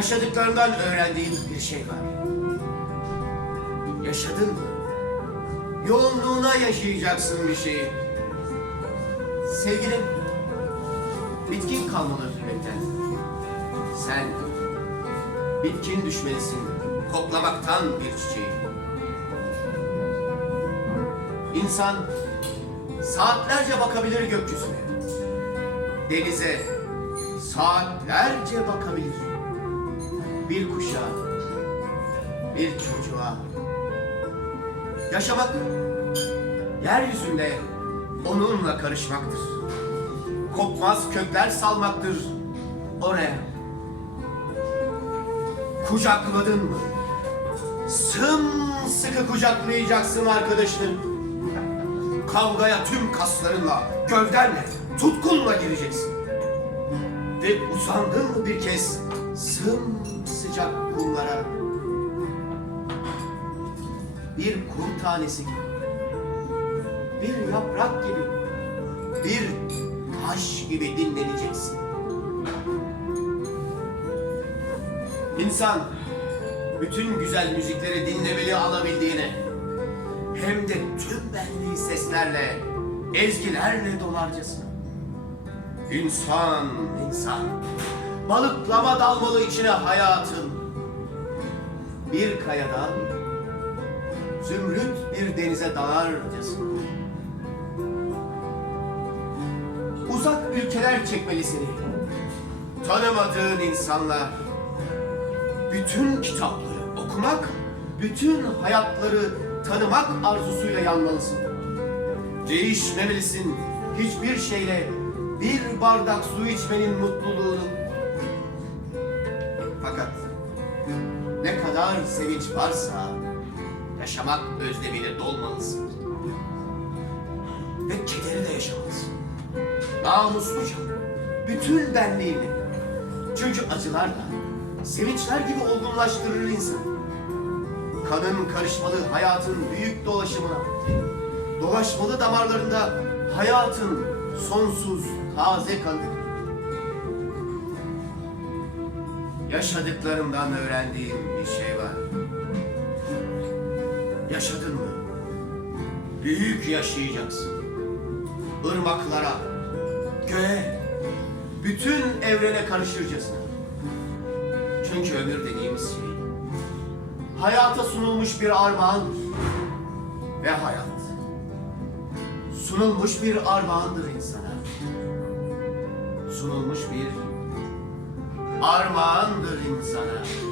Yaşadıklarından öğrendiğim bir şey var. Yaşadın mı? Yoğunluğuna yaşayacaksın bir şeyi. Sevgilim, bitkin kalmalı üzülmekten. Sen bitkin düşmelisin koklamaktan bir çiçeği. İnsan saatlerce bakabilir gökyüzüne. Denize saatlerce bakabilir. Bir kuşa, bir çocuğa. Yaşamak, yeryüzünde onunla karışmaktır. Kopmaz kökler salmaktır oraya. Kucakladın mı? Sımsıkı kucaklayacaksın arkadaşını. Kavgaya tüm kaslarınla, gövdenle, tutkunla gireceksin. Ve uzandın mı bir kez sımsıcak kumlara? Bir kum tanesi gibi, bir yaprak gibi, bir taş gibi dinleneceksin. İnsan bütün güzel müzikleri dinlemeli alabildiğine hem de tüm benliği seslerle, ezgilerle dolarcasına. İnsan, insan, balıklama dalmalı içine hayatın. Bir kayadan zümrüt bir denize dalarcasına. Uzak ülkeler çekmeli seni. Tanımadığın insanlar, bütün kitapları okumak, bütün hayatları tanımak arzusuyla yanmalısın. Değişmemelisin hiçbir şeyle bir bardak su içmenin mutluluğunu. Fakat ne kadar sevinç varsa yaşamak özlemiyle dolmalısın. Ve kederi de yaşamalısın. Namusluca, bütün benliğini. Çünkü acılar da sevinçler gibi olgunlaştırır insanı. Kanın karışmalı hayatın büyük dolaşımına, dolaşmalı damarlarında hayatın sonsuz taze kanı. Yaşadıklarımdan öğrendiğim bir şey var. Yaşadın mı? Büyük yaşayacaksın. Irmaklara, göğe, bütün evrene karışırcasına. Çünkü ömür dediğimiz şey hayata sunulmuş bir armağandır. Ve hayat sunulmuş bir armağandır insana. Sunulmuş bir armağandır insana.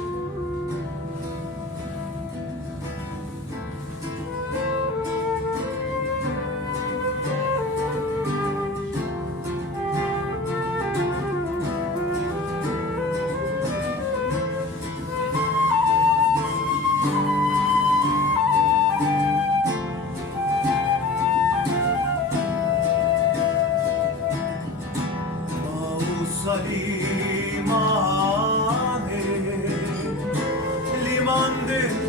Yeah.